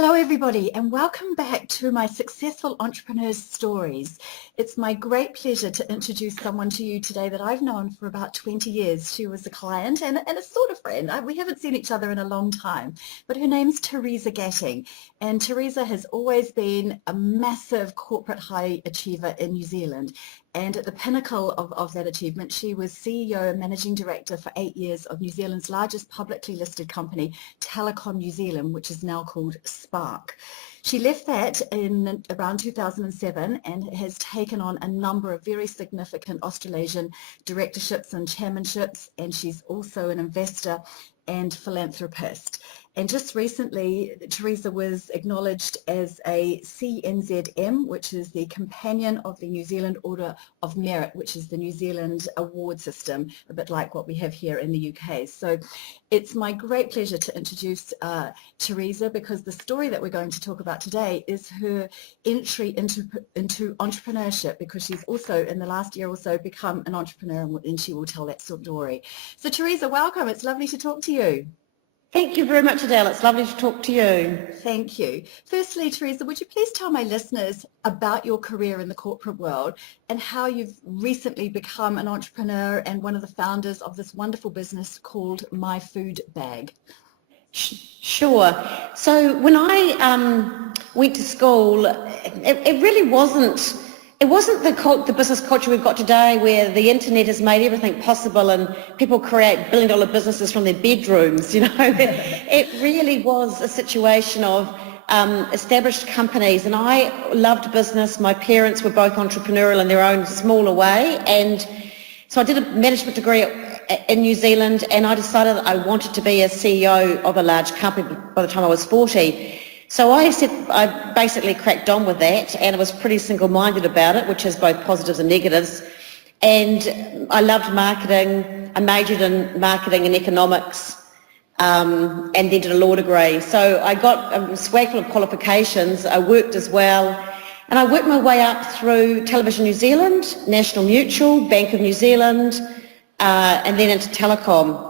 Hello everybody and welcome back to my Successful Entrepreneurs Stories. It's my great pleasure to introduce someone to you today that I've known for about 20 years. She was a client and a sort of friend. We haven't seen each other in a long time, but her name's Theresa Gattung, and Theresa has always been a massive corporate high achiever in New Zealand. And at the pinnacle of that achievement, she was CEO and Managing Director for 8 years of New Zealand's largest publicly listed company, Telecom New Zealand, which is now called Spark. She left that in around 2007 and has taken on a number of very significant Australasian directorships and chairmanships, and she's also an investor and philanthropist. And just recently, Theresa was acknowledged as a CNZM, which is the companion of the New Zealand Order of Merit, which is the New Zealand award system, a bit like what we have here in the UK. So it's my great pleasure to introduce Theresa, because the story that we're going to talk about today is her entry into entrepreneurship, because she's also, in the last year or so, become an entrepreneur, and she will tell that story. So Theresa, welcome. It's lovely to talk to you. Thank you very much, Adèle. It's lovely to talk to you. Thank you. Firstly, Theresa, would you please tell my listeners about your career in the corporate world and how you've recently become an entrepreneur and one of the founders of this wonderful business called My Food Bag? Sure. So when I went to school, it really wasn't the business culture we've got today, where the internet has made everything possible and people create billion-dollar businesses from their bedrooms, you know. It really was a situation of established companies, and I loved business. My parents were both entrepreneurial in their own smaller way, and so I did a management degree in New Zealand, and I decided that I wanted to be a CEO of a large company by the time I was 40. So I basically cracked on with that, and I was pretty single-minded about it, which has both positives and negatives. And I loved marketing. I majored in marketing and economics, and then did a law degree. So I got a swag full of qualifications. I worked as well, and I worked my way up through Television New Zealand, National Mutual, Bank of New Zealand, and then into Telecom.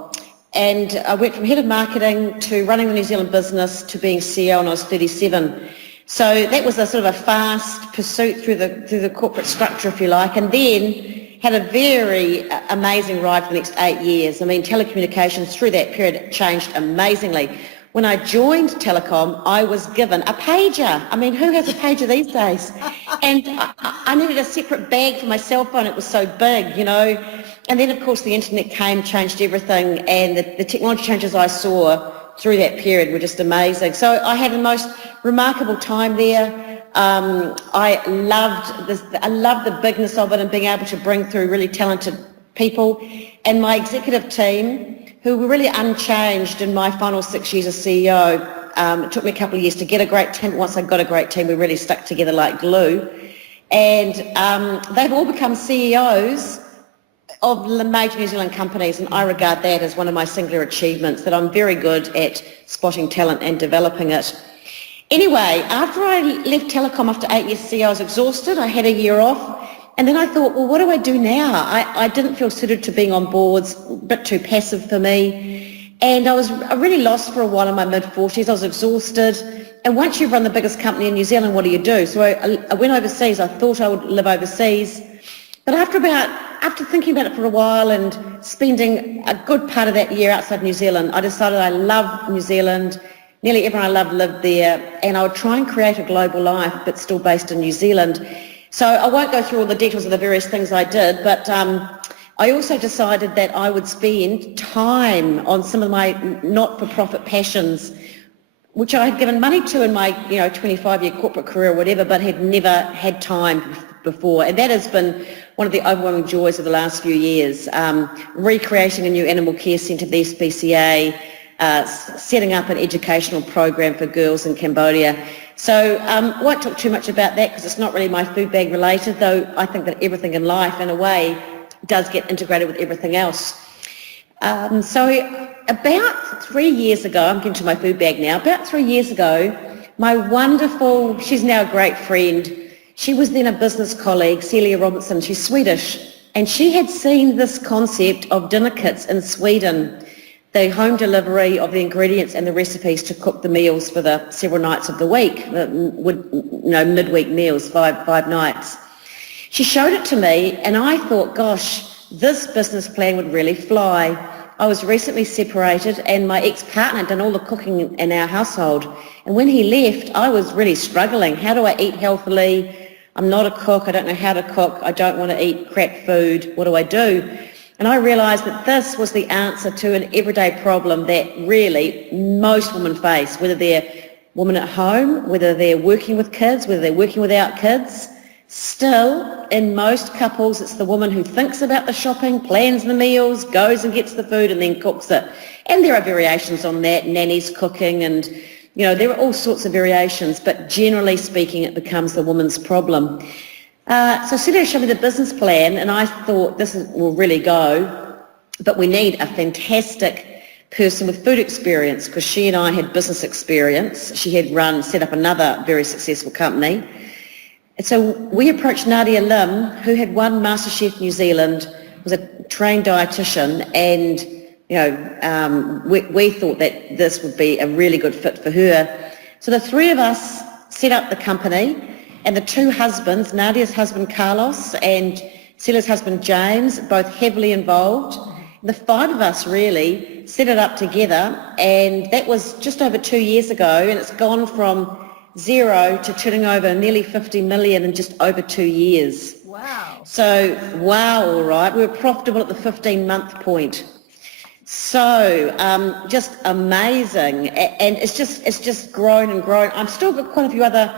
And I went from head of marketing to running the New Zealand business to being CEO when I was 37. So that was a sort of a fast pursuit through the corporate structure, if you like, and then had a very amazing ride for the next 8 years. I mean, telecommunications through that period changed amazingly. When I joined Telecom, I was given a pager. I mean, who has a pager these days? And I needed a separate bag for my cell phone. It was so big, you know. And then, of course, the internet came, changed everything, and the technology changes I saw through that period were just amazing. So I had the most remarkable time there. I loved the bigness of it and being able to bring through really talented people. And my executive team, who were really unchanged in my final 6 years as CEO. It took me a couple of years to get a great team. Once I got a great team, we really stuck together like glue. And they've all become CEOs of the major New Zealand companies, and I regard that as one of my singular achievements, that I'm very good at spotting talent and developing it. Anyway, after I left Telecom after 8 years CEO, I was exhausted. I had a year off, and then I thought, well, what do I do now? I didn't feel suited to being on boards, a bit too passive for me, and I really lost for a while in my mid-40s. I was exhausted, and once you've run the biggest company in New Zealand, what do? So I went overseas. I thought I would live overseas. But after thinking about it for a while and spending a good part of that year outside New Zealand, I decided I love New Zealand. Nearly everyone I loved lived there, and I would try and create a global life, but still based in New Zealand. So I won't go through all the details of the various things I did, but I also decided that I would spend time on some of my not-for-profit passions, which I had given money to in my 25-year corporate career or whatever, but had never had time before. And that has been one of the overwhelming joys of the last few years, recreating a new animal care centre for the SPCA, setting up an educational program for girls in Cambodia. So I won't talk too much about that because it's not really my food bag related, though I think that everything in life, in a way, does get integrated with everything else. So about 3 years ago, I'm getting to my food bag now, about 3 years ago, my wonderful, she's now a great friend, she was then a business colleague, Celia Robinson, she's Swedish, and she had seen this concept of dinner kits in Sweden the home delivery of the ingredients and the recipes to cook the meals for the several nights of the week, midweek meals, five nights. She showed it to me and I thought, gosh, this business plan would really fly. I was recently separated and my ex-partner had done all the cooking in our household. And when he left, I was really struggling. How do I eat healthily? I'm not a cook. I don't know how to cook. I don't want to eat crap food. What do I do? And I realised that this was the answer to an everyday problem that really most women face, whether they're women at home, whether they're working with kids, whether they're working without kids. Still, in most couples, it's the woman who thinks about the shopping, plans the meals, goes and gets the food and then cooks it. And there are variations on that, nannies cooking and, there are all sorts of variations, but generally speaking, it becomes the woman's problem. So Celia showed me the business plan and I thought will really go, but we need a fantastic person with food experience because she and I had business experience. She had set up another very successful company. And so we approached Nadia Lim, who had won MasterChef New Zealand, was a trained dietitian, and we thought that this would be a really good fit for her. So the three of us set up the company, and the two husbands, Nadia's husband Carlos and Celia's husband James, both heavily involved. The five of us really set it up together, and that was just over 2 years ago, and it's gone from zero to turning over nearly 50 million in just over 2 years. Wow. So, wow, all right. We were profitable at the 15-month point. So, just amazing. And it's just grown and grown. I've still got quite a few other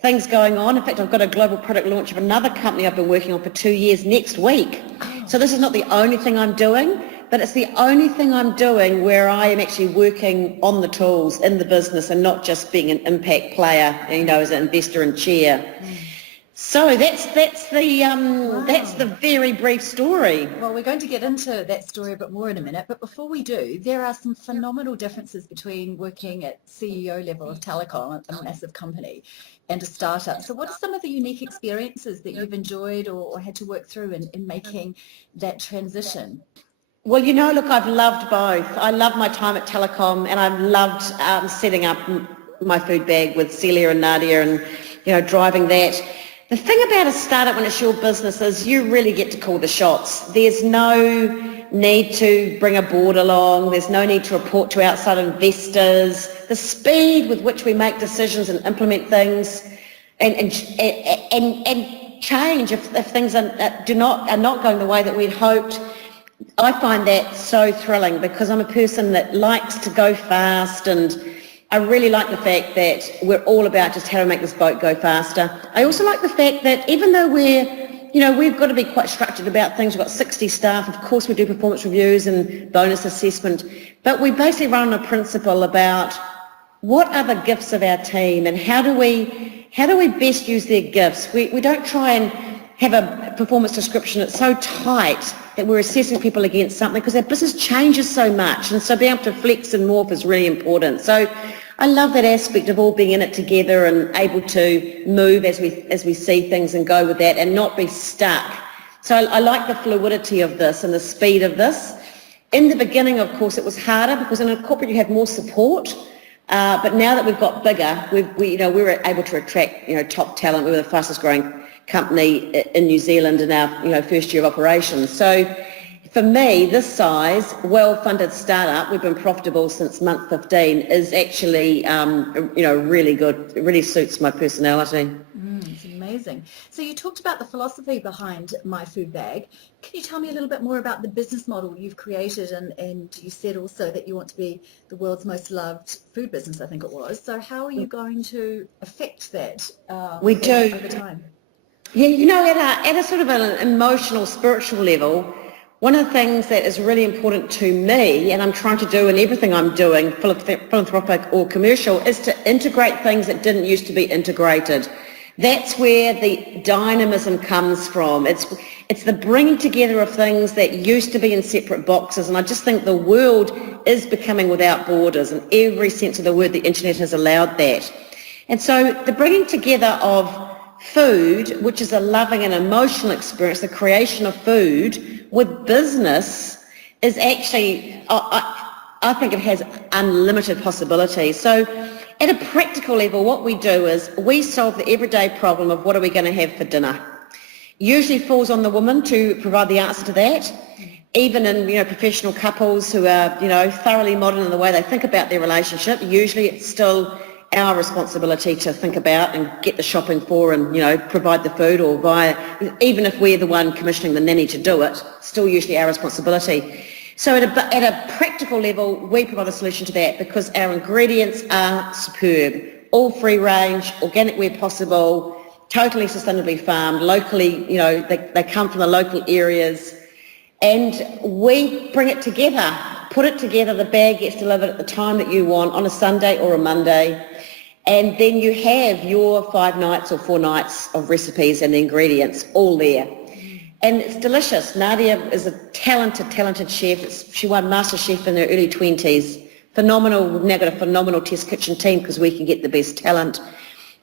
things going on. In fact, I've got a global product launch of another company I've been working on for 2 years next week. So this is not the only thing I'm doing, but it's the only thing I'm doing where I am actually working on the tools in the business and not just being an impact player, as an investor and chair. So that's the very brief story. Well, we're going to get into that story a bit more in a minute, but before we do, there are some phenomenal differences between working at CEO level of Telecom, a massive company, and a startup. So what are some of the unique experiences that you've enjoyed or had to work through in making that transition? Well, look, I've loved both. I love my time at Telecom, and I've loved setting up my food bag with Celia and Nadia and, driving that. The thing about a startup when it's your business is you really get to call the shots. There's no need to bring a board along. There's no need to report to outside investors. The speed with which we make decisions and implement things and change if things are not going the way that we'd hoped. I find that so thrilling because I'm a person that likes to go fast, and I really like the fact that we're all about just how to make this boat go faster. I also like the fact that even though we've got to be quite structured about things. We've got 60 staff. Of course, we do performance reviews and bonus assessment, but we basically run on a principle about what are the gifts of our team and how do we best use their gifts. We don't try and have a performance description that's so tight that we're assessing people against something because our business changes so much, and so being able to flex and morph is really important. So I love that aspect of all being in it together and able to move as we see things and go with that and not be stuck. So I like the fluidity of this and the speed of this. In the beginning, of course, it was harder because in a corporate you have more support. But now that we've got bigger, we were able to attract top talent. We were the fastest growing company in New Zealand in our first year of operations. So for me, this size, well-funded startup, we've been profitable since month 15, is actually really good. It really suits my personality. It's amazing. So you talked about the philosophy behind My Food Bag. Can you tell me a little bit more about the business model you've created? And you said also that you want to be the world's most loved food business, I think it was. So how are you going to affect that over time? Yeah, at a sort of an emotional, spiritual level, one of the things that is really important to me, and I'm trying to do in everything I'm doing, philanthropic or commercial, is to integrate things that didn't used to be integrated. That's where the dynamism comes from. It's the bringing together of things that used to be in separate boxes, and I just think the world is becoming without borders in every sense of the word. The internet has allowed that. And so the bringing together of food, which is a loving and emotional experience, the creation of food with business is actually, I think it has unlimited possibilities. So at a practical level, what we do is we solve the everyday problem of what are we going to have for dinner. Usually falls on the woman to provide the answer to that. Even in, professional couples who are, thoroughly modern in the way they think about their relationship, usually it's still our responsibility to think about and get the shopping for and, provide the food or even if we're the one commissioning the nanny to do it, still usually our responsibility. So at a practical level, we provide a solution to that because our ingredients are superb, all free range, organic where possible, totally sustainably farmed, locally, they come from the local areas, and we bring it together, put it together, the bag gets delivered at the time that you want on a Sunday or a Monday, and then you have your 5 nights or 4 nights of recipes and the ingredients all there. And it's delicious. Nadia is a talented chef. She won MasterChef in her early 20s. Phenomenal. We've now got a phenomenal test kitchen team because we can get the best talent.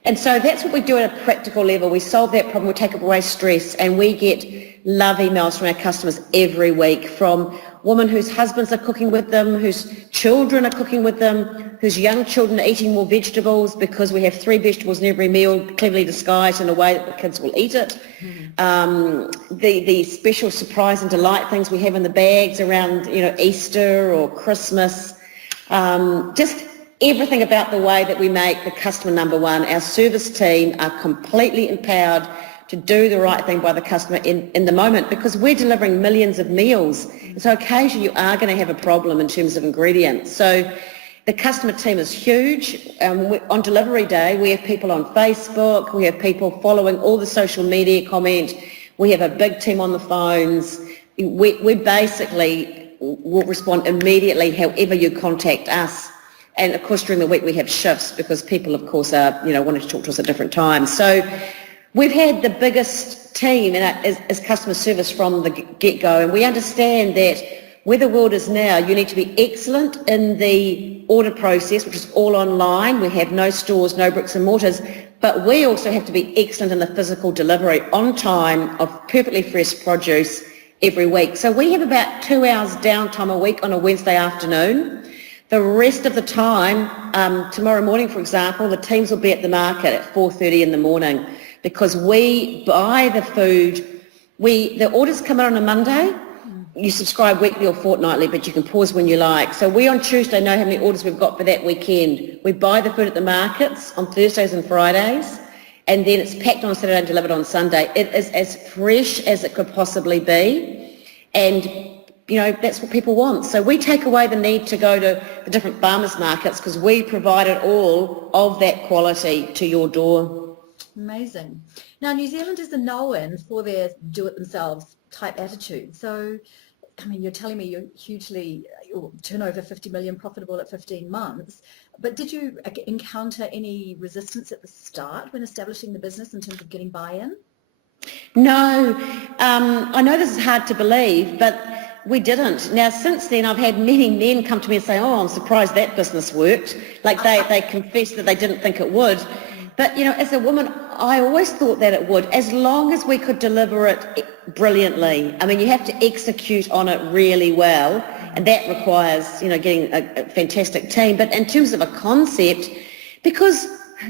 And so that's what we do at a practical level. We solve that problem, we take away stress, and we get love emails from our customers every week from women whose husbands are cooking with them, whose children are cooking with them, whose young children are eating more vegetables because we have 3 vegetables in every meal, cleverly disguised in a way that the kids will eat it. The special surprise and delight things we have in the bags around, Easter or Christmas. Just everything about the way that we make the customer number one. Our service team are completely empowered to do the right thing by the customer in the moment because we're delivering millions of meals. So occasionally you are going to have a problem in terms of ingredients. So the customer team is huge. On delivery day, we have people on Facebook, we have people following all the social media comment, we have a big team on the phones. We basically will respond immediately however you contact us. And of course during the week we have shifts because people of course are, wanting to talk to us at different times. So we've had the biggest team as customer service from the get-go, and we understand that where the world is now, you need to be excellent in the order process, which is all online. We have no stores, no bricks and mortars, but we also have to be excellent in the physical delivery on time of perfectly fresh produce every week. So we have about 2 hours downtime a week on a Wednesday afternoon. The rest of the time, tomorrow morning, for example, the teams will be at the market at 4:30 in the morning because we buy the food. The orders come out on a Monday. You subscribe weekly or fortnightly, but you can pause when you like. So we on Tuesday know how many orders we've got for that weekend. We buy the food at the markets on Thursdays and Fridays, and then it's packed on Saturday and delivered on Sunday. It is as fresh as it could possibly be, and that's what people want. So we take away the need to go to the different farmers markets because we provide it all of that quality to your door. Amazing. Now, New Zealanders are known for their do-it-themselves type attitude. So, you're telling me you're turnover 50 million, profitable at 15 months. But did you encounter any resistance at the start when establishing the business in terms of getting buy-in? No. I know this is hard to believe, but we didn't. Now, since then, I've had many men come to me and say, oh, I'm surprised that business worked. Like they confessed that they didn't think it would. But, as a woman, I always thought that it would, as long as we could deliver it brilliantly. You have to execute on it really well, and that requires, getting a fantastic team. But in terms of a concept, because,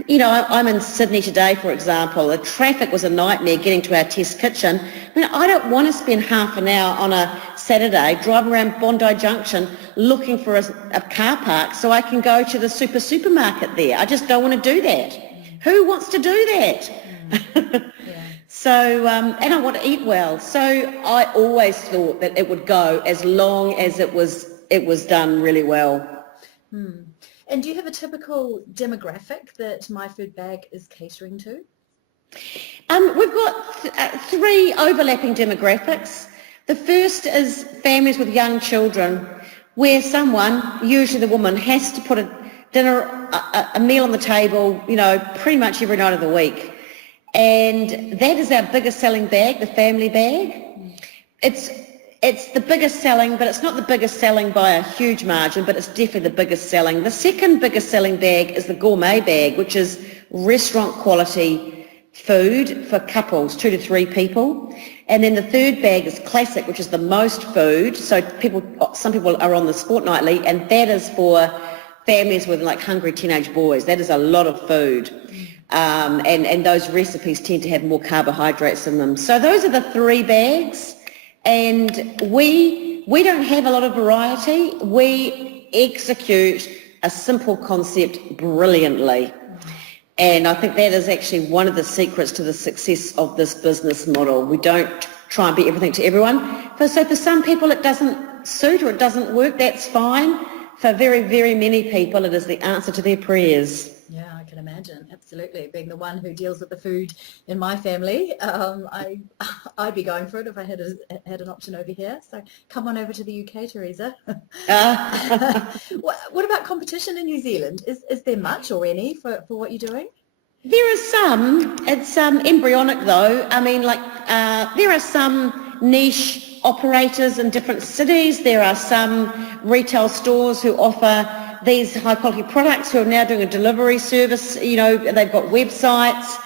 I'm in Sydney today, for example, the traffic was a nightmare getting to our test kitchen. I don't want to spend half an hour on a Saturday driving around Bondi Junction looking for a car park so I can go to the supermarket there. I just don't want to do that. Who wants to do that? Yeah. So, and I want to eat well. So I always thought that it would go as long as it was done really well. And do you have a typical demographic that My Food Bag is catering to? We've got 3 overlapping demographics. The first is families with young children where someone, usually the woman, has to put a meal on the table, pretty much every night of the week. And that is our biggest selling bag, the family bag. It's the biggest selling, but it's not the biggest selling by a huge margin, but it's definitely the biggest selling. The second biggest selling bag is the gourmet bag, which is restaurant quality, food for couples, 2 to 3 people. And then the third bag is classic, which is the most food. So some people are on this fortnightly, and that is for families with like hungry teenage boys. That is a lot of food. And those recipes tend to have more carbohydrates in them. So those are the 3 bags. And we don't have a lot of variety. We execute a simple concept brilliantly. And I think that is actually one of the secrets to the success of this business model. We don't try and be everything to everyone. So for some people it doesn't suit or it doesn't work, that's fine. For very, very many people it is the answer to their prayers. Yeah, I can imagine, absolutely. Being the one who deals with the food in my family, I'd be going for it if I had an option over here. So come on over to the UK, Theresa. What about competition in New Zealand? Is there much or any for what you're doing? There is some. It's embryonic though. I mean, like there are some niche operators in different cities. There are some retail stores who offer these high quality products who are now doing a delivery service. You know, they've got websites.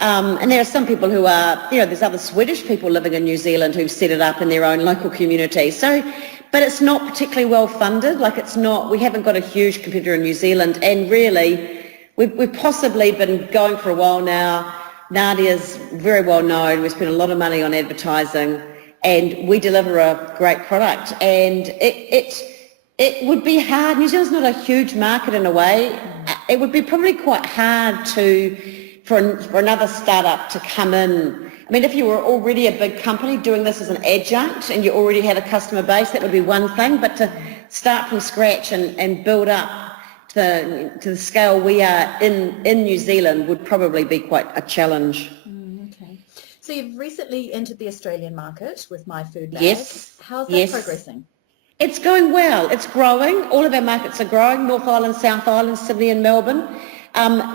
And there are some people who are, you know, there's other Swedish people living in New Zealand who've set it up in their own local community. So, but it's not particularly well funded. Like it's not, we haven't got a huge competitor in New Zealand. And really, we've possibly been going for a while now. Nadia's very well known. We spend a lot of money on advertising and we deliver a great product. And it would be hard. New Zealand's not a huge market in a way. It would be probably quite hard for another startup to come in. I mean, if you were already a big company doing this as an adjunct and you already had a customer base, that would be one thing. But to start from scratch and build up to the scale we are in New Zealand would probably be quite a challenge. Okay. So you've recently entered the Australian market with My Food Bag. Yes. How's that progressing? It's going well. It's growing. All of our markets are growing. North Island, South Island, Sydney and Melbourne.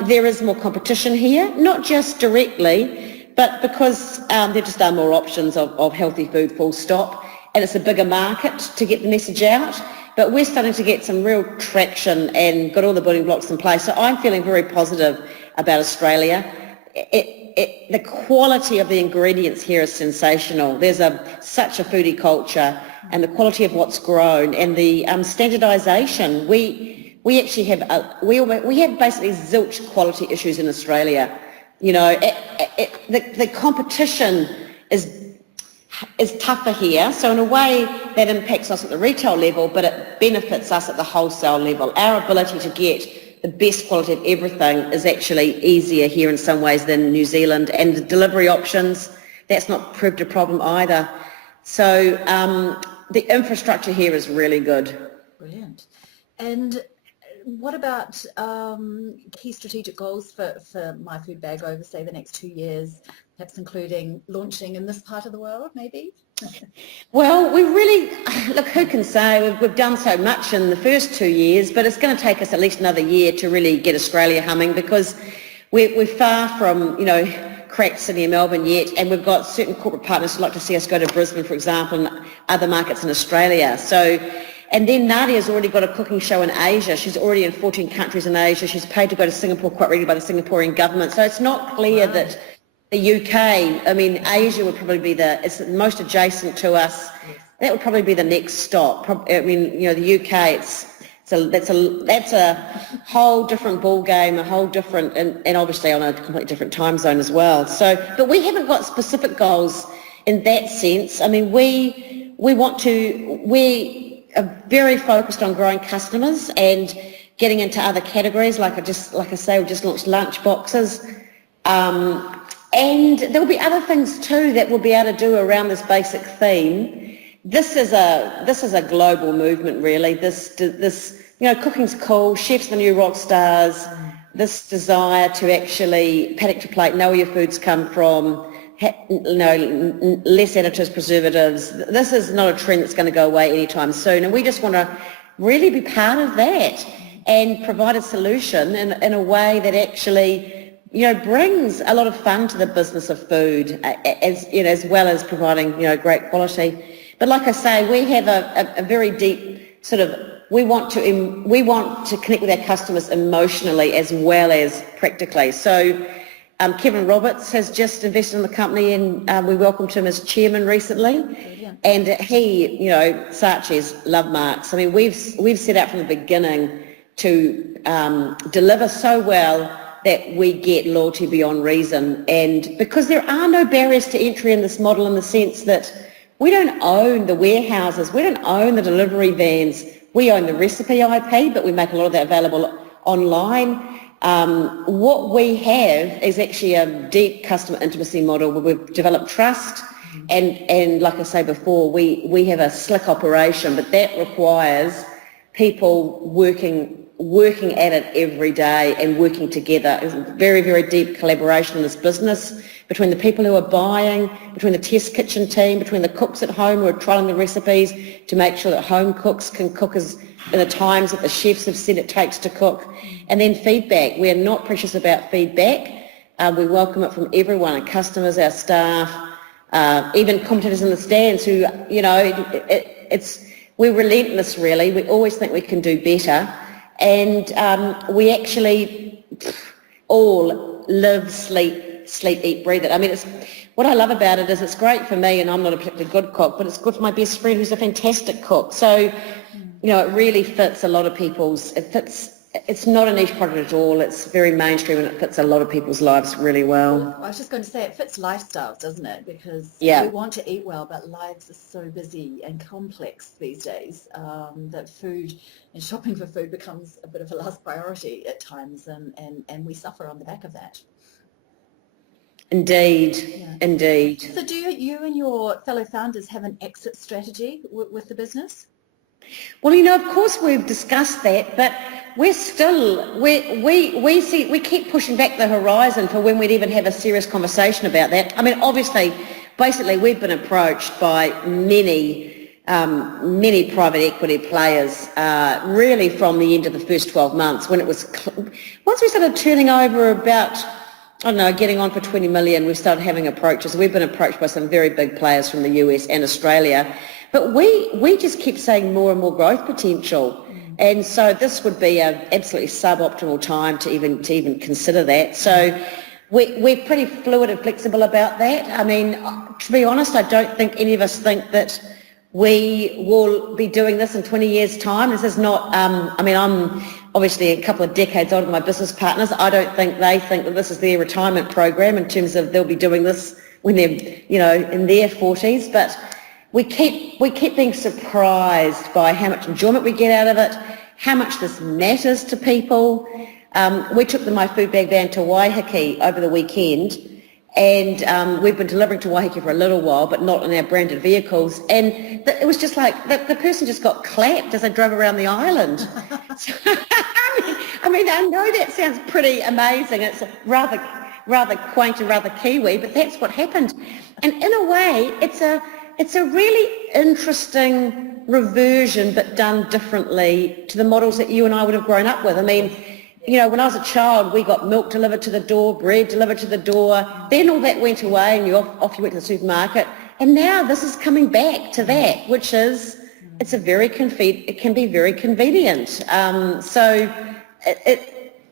There is more competition here, not just directly, but because there just are more options of healthy food, full stop, and it's a bigger market to get the message out. But we're starting to get some real traction and got all the building blocks in place. So I'm feeling very positive about Australia. The quality of the ingredients here is sensational. There's such a foodie culture, and the quality of what's grown and the standardisation. We actually have we have basically zilch quality issues in Australia. You know, the competition is tougher here. So in a way that impacts us at the retail level, but it benefits us at the wholesale level. Our ability to get the best quality of everything is actually easier here in some ways than New Zealand. And the delivery options, that's not proved a problem either. So the infrastructure here is really good. Brilliant. And what about key strategic goals for My Food Bag over, say, the next 2 years, perhaps including launching in this part of the world, maybe? Well, we really, look, who can say? We've done so much in the first 2 years, but it's going to take us at least another year to really get Australia humming, because we're far from, you know, cracked Sydney and Melbourne yet, and we've got certain corporate partners who'd like to see us go to Brisbane, for example, and other markets in Australia. So, and then Nadia's already got a cooking show in Asia. She's already in 14 countries in Asia. She's paid to go to Singapore quite regularly by the Singaporean government. So it's not clear that the UK, I mean, Asia would probably be it's most adjacent to us. Yes. That would probably be the next stop. I mean, you know, the UK, that's a whole different ball game, a whole different, and obviously on a completely different time zone as well. So, but we haven't got specific goals in that sense. I mean, we are very focused on growing customers and getting into other categories. Like I say, we just launched lunch boxes. And there'll be other things too that we'll be able to do around this basic theme. This is a global movement, really. This you know, cooking's cool, chefs the new rock stars. This desire to actually paddock to plate, know where your foods come from, you know, less additives, preservatives. This is not a trend that's going to go away anytime soon, and we just want to really be part of that and provide a solution in a way that actually, you know, brings a lot of fun to the business of food, as you know, as well as providing, you know, great quality. But like I say, we have a very deep sort of, we want to connect with our customers emotionally as well as practically. So Kevin Roberts has just invested in the company, and we welcomed him as chairman recently. Brilliant. And he, Saatchi's love marks. I mean, we've set out from the beginning to deliver so well that we get loyalty beyond reason. And because there are no barriers to entry in this model, in the sense that we don't own the warehouses, we don't own the delivery vans, we own the recipe IP, but we make a lot of that available online. What we have is actually a deep customer intimacy model where we've developed trust, and like I say before, we have a slick operation, but that requires people working at it every day and working together. There's very, very deep collaboration in this business between the people who are buying, between the test kitchen team, between the cooks at home who are trialling the recipes to make sure that home cooks can cook in the times that the chefs have said it takes to cook. And then feedback. We are not precious about feedback. We welcome it from everyone, our customers, our staff, even commentators in the stands who, we're relentless really. We always think we can do better. And we actually all live, sleep, eat, breathe it. I mean, what I love about it is it's great for me, and I'm not a particularly good cook, but it's good for my best friend who's a fantastic cook. So, it really fits a lot of people's, it's not a niche product at all. It's very mainstream, and it fits a lot of people's lives really well. I was just going to say, it fits lifestyles, doesn't it? Because we want to eat well, but lives are so busy and complex these days that food and shopping for food becomes a bit of a last priority at times, and we suffer on the back of that. Indeed, indeed. So do you and your fellow founders have an exit strategy with the business? Well, of course we've discussed that, but we're still, we keep pushing back the horizon for when we'd even have a serious conversation about that. I mean, basically we've been approached by many private equity players, really from the end of the first 12 months when it was, once we started turning over about, getting on for 20 million, we started having approaches. We've been approached by some very big players from the US and Australia, but we just keep saying more and more growth potential. And so this would be an absolutely suboptimal time to even consider that. So we're pretty fluid and flexible about that. I mean, to be honest, I don't think any of us think that we will be doing this in 20 years' time. This is not, I'm obviously a couple of decades older than my business partners. I don't think they think that this is their retirement program in terms of they'll be doing this when they're, in their 40s. But we keep being surprised by how much enjoyment we get out of it, how much this matters to people. We took my food bag van to Waiheke over the weekend, and we've been delivering to Waiheke for a little while, but not in our branded vehicles. And it was just like the person just got clapped as they drove around the island. So, I know that sounds pretty amazing. It's rather quaint and rather Kiwi, but that's what happened. And in a way, it's a really interesting reversion, but done differently to the models that you and I would have grown up with. I mean, when I was a child, we got milk delivered to the door, bread delivered to the door. Then all that went away, and off you went to the supermarket. And now this is coming back to that, which is it can be very convenient. So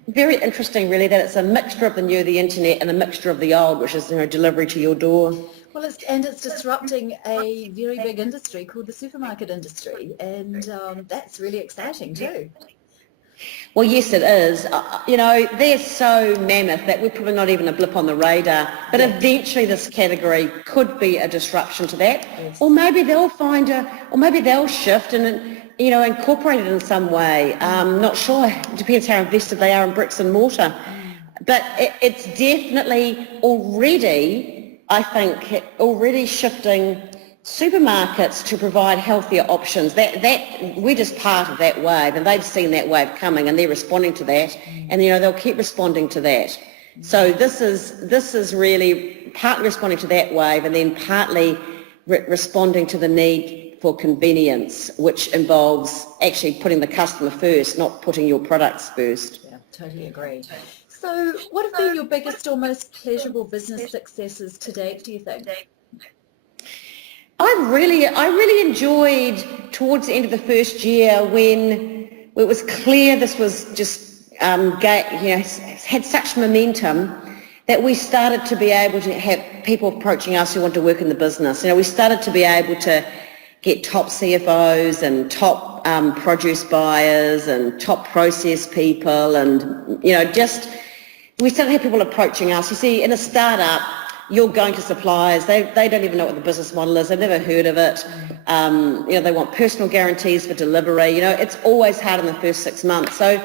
very interesting, really, that it's a mixture of the new, the internet, and a mixture of the old, which is delivery to your door. Well, it's disrupting a very big industry called the supermarket industry, and that's really exciting too. Well, yes, it is. They're so mammoth that we're probably not even a blip on the radar. But eventually, this category could be a disruption to that, yes. Or maybe they'll maybe they'll shift and incorporate it in some way. Not sure. It depends how invested they are in bricks and mortar. But it's definitely already, I think, shifting supermarkets to provide healthier options. That we're just part of that wave, and they've seen that wave coming, and they're responding to that, and they'll keep responding to that. So this is really partly responding to that wave, and then partly responding to the need for convenience, which involves actually putting the customer first, not putting your products first. Yeah, totally agree. So what have been your biggest or most pleasurable business successes to date, do you think? I really enjoyed towards the end of the first year when it was clear this was just had such momentum, that we started to be able to have people approaching us who want to work in the business. We started to be able to get top CFOs and top produce buyers and top process people, and just we started to have people approaching us. You see, in a startup, you're going to suppliers. They don't even know what the business model is. They've never heard of it. They want personal guarantees for delivery. It's always hard in the first 6 months. So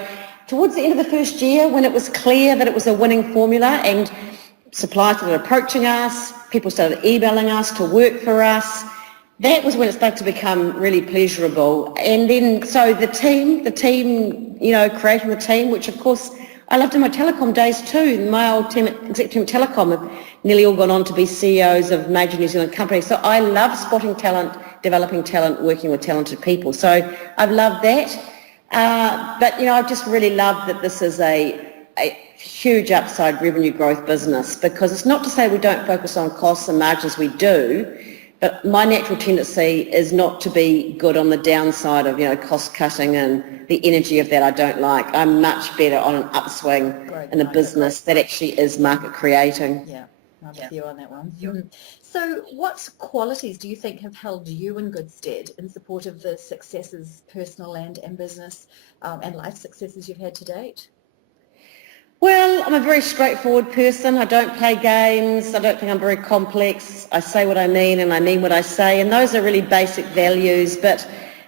towards the end of the first year, when it was clear that it was a winning formula and suppliers started approaching us, people started emailing us to work for us, that was when it started to become really pleasurable. And then, so the team, creating the team, which of course I loved in my telecom days too. My old team, executive team at Telecom, have nearly all gone on to be CEOs of major New Zealand companies. So I love spotting talent, developing talent, working with talented people. So I've loved that. But I've just really loved that this is a huge upside revenue growth business, because it's not to say we don't focus on costs and margins, we do, but my natural tendency is not to be good on the downside of, cost cutting and the energy of that I don't like. I'm much better on an upswing in a business that actually is market creating. Yeah, I'm with you on that one. So what qualities do you think have held you in good stead in support of the successes, personal and business, and life successes you've had to date? Well, I'm a very straightforward person. I don't play games. I don't think I'm very complex. I say what I mean and I mean what I say, and those are really basic values, but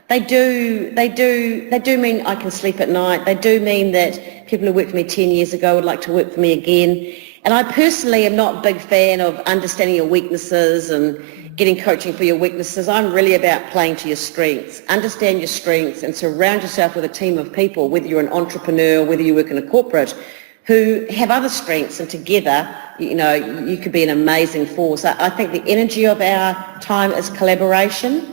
they do mean I can sleep at night. They do mean that people who worked for me 10 years ago would like to work for me again. And I personally am not a big fan of understanding your weaknesses and getting coaching for your weaknesses. I'm really about playing to your strengths. Understand your strengths and surround yourself with a team of people, whether you're an entrepreneur, whether you work in a corporate, who have other strengths, and together, you could be an amazing force. I think the energy of our time is collaboration,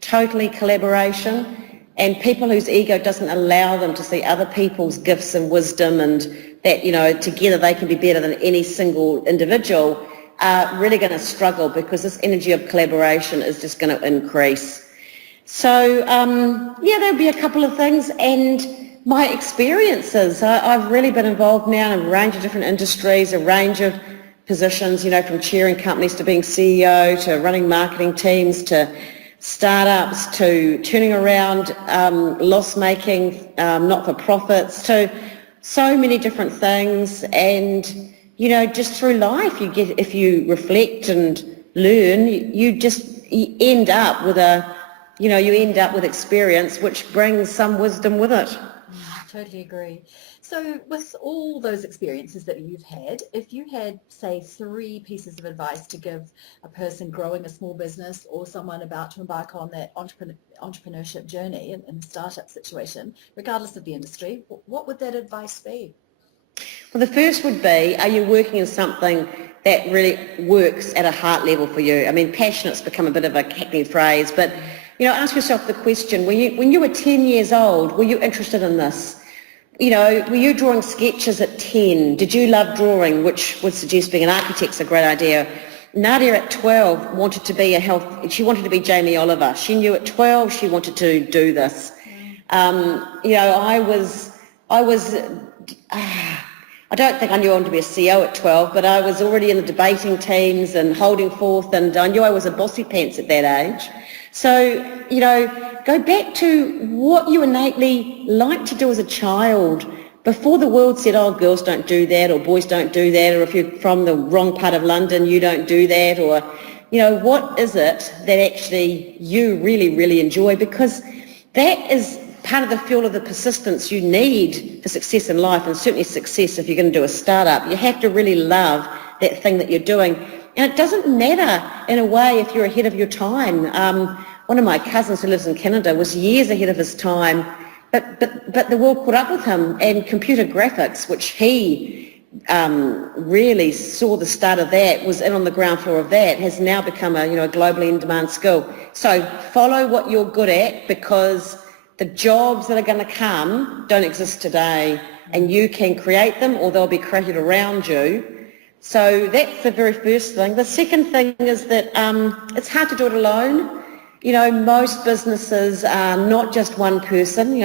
totally collaboration, and people whose ego doesn't allow them to see other people's gifts and wisdom, and that, together they can be better than any single individual, are really going to struggle, because this energy of collaboration is just going to increase. So, there'll be a couple of things, and my experiences. I've really been involved now in a range of different industries, a range of positions, from chairing companies to being CEO, to running marketing teams, to startups, to turning around loss-making not-for-profits, to so many different things. And, just through life, if you reflect and learn, you end up with experience which brings some wisdom with it. Totally agree. So with all those experiences that you've had, if you had, say, 3 pieces of advice to give a person growing a small business or someone about to embark on that entrepreneurship journey in a startup situation, regardless of the industry, what would that advice be? Well, the first would be, are you working in something that really works at a heart level for you? I mean, passionate's become a bit of a hackneyed phrase, but, ask yourself the question, when you were 10 years old, were you interested in this? Were you drawing sketches at 10? Did you love drawing, which would suggest being an architect's a great idea? Nadia at 12 wanted to be she wanted to be Jamie Oliver. She knew at 12 she wanted to do this. I don't think I knew I wanted to be a CEO at 12, but I was already in the debating teams and holding forth, and I knew I was a bossy pants at that age. So, go back to what you innately liked to do as a child before the world said, oh, girls don't do that, or boys don't do that, or if you're from the wrong part of London, you don't do that, or, what is it that actually you really, really enjoy? Because that is part of the fuel of the persistence you need for success in life, and certainly success if you're going to do a startup. You have to really love that thing that you're doing. And it doesn't matter, in a way, if you're ahead of your time. One of my cousins who lives in Canada was years ahead of his time, but the world caught up with him, and computer graphics, which he really saw the start of that, was in on the ground floor of that, has now become a globally in-demand skill. So follow what you're good at, because the jobs that are going to come don't exist today, and you can create them, or they'll be created around you. So that's the very first thing. The second thing is that it's hard to do it alone. Most businesses are not just one person.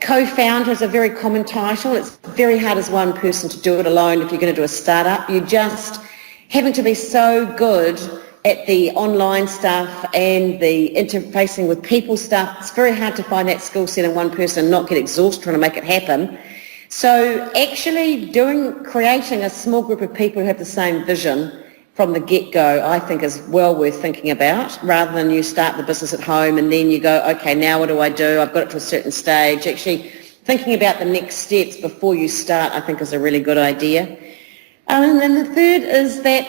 Co-founder is a very common title. It's very hard as one person to do it alone if you're going to do a startup. You just having to be so good at the online stuff and the interfacing with people stuff. It's very hard to find that skill set in one person and not get exhausted trying to make it happen. So actually creating a small group of people who have the same vision from the get-go, I think is well worth thinking about, rather than you start the business at home and then you go, okay, now what do I do? I've got it to a certain stage. Actually thinking about the next steps before you start, I think, is a really good idea. And then the third is that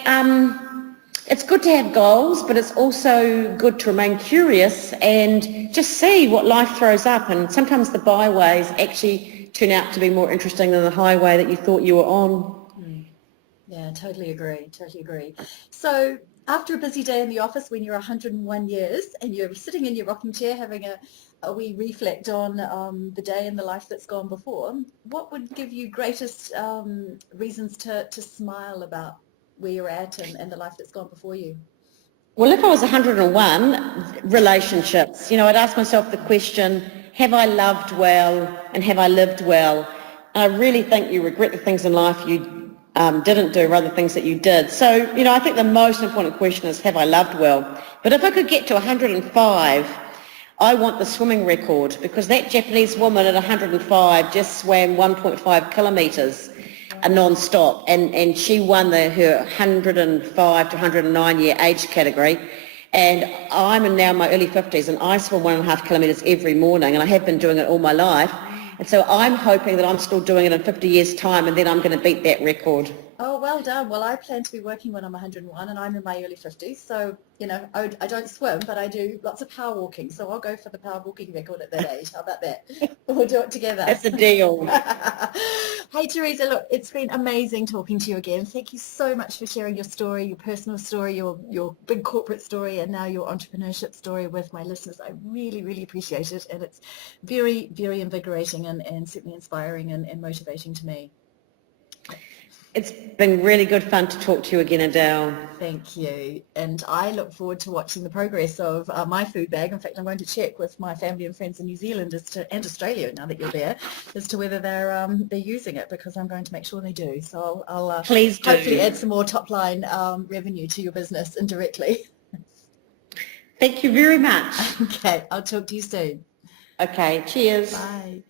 it's good to have goals, but it's also good to remain curious and just see what life throws up. And sometimes the byways actually turn out to be more interesting than the highway that you thought you were on. Yeah, totally agree. So after a busy day in the office when you're 101 years and you're sitting in your rocking chair having a wee reflect on the day and the life that's gone before, what would give you greatest reasons to smile about where you're at and the life that's gone before you? Well, if I was 101, relationships. I'd ask myself the question, have I loved well and have I lived well? And I really think you regret the things in life you didn't do rather than things that you did. So, I think the most important question is, have I loved well? But if I could get to 105, I want the swimming record, because that Japanese woman at 105 just swam 1.5 kilometres non-stop, and she won her 105 to 109 year age category. And I'm now in my early 50s and I swim 1.5 kilometres every morning, and I have been doing it all my life. And so I'm hoping that I'm still doing it in 50 years' time, and then I'm going to beat that record. Oh, well done. Well, I plan to be working when I'm 101 and I'm in my early 50s. So, I don't swim, but I do lots of power walking. So I'll go for the power walking record at that age. How about that? We'll do it together. That's a deal. Hey, Theresa, look, it's been amazing talking to you again. Thank you so much for sharing your story, your personal story, your big corporate story, and now your entrepreneurship story with my listeners. I really, really appreciate it. And it's very, very invigorating and certainly inspiring and motivating to me. It's been really good fun to talk to you again, Adèle. Thank you. And I look forward to watching the progress of my food bag. In fact, I'm going to check with my family and friends in New Zealand and Australia, now that you're there, as to whether they're using it, because I'm going to make sure they do. So I'll Please do. Hopefully add some more top line revenue to your business indirectly. Thank you very much. Okay, I'll talk to you soon. Okay, cheers. Bye.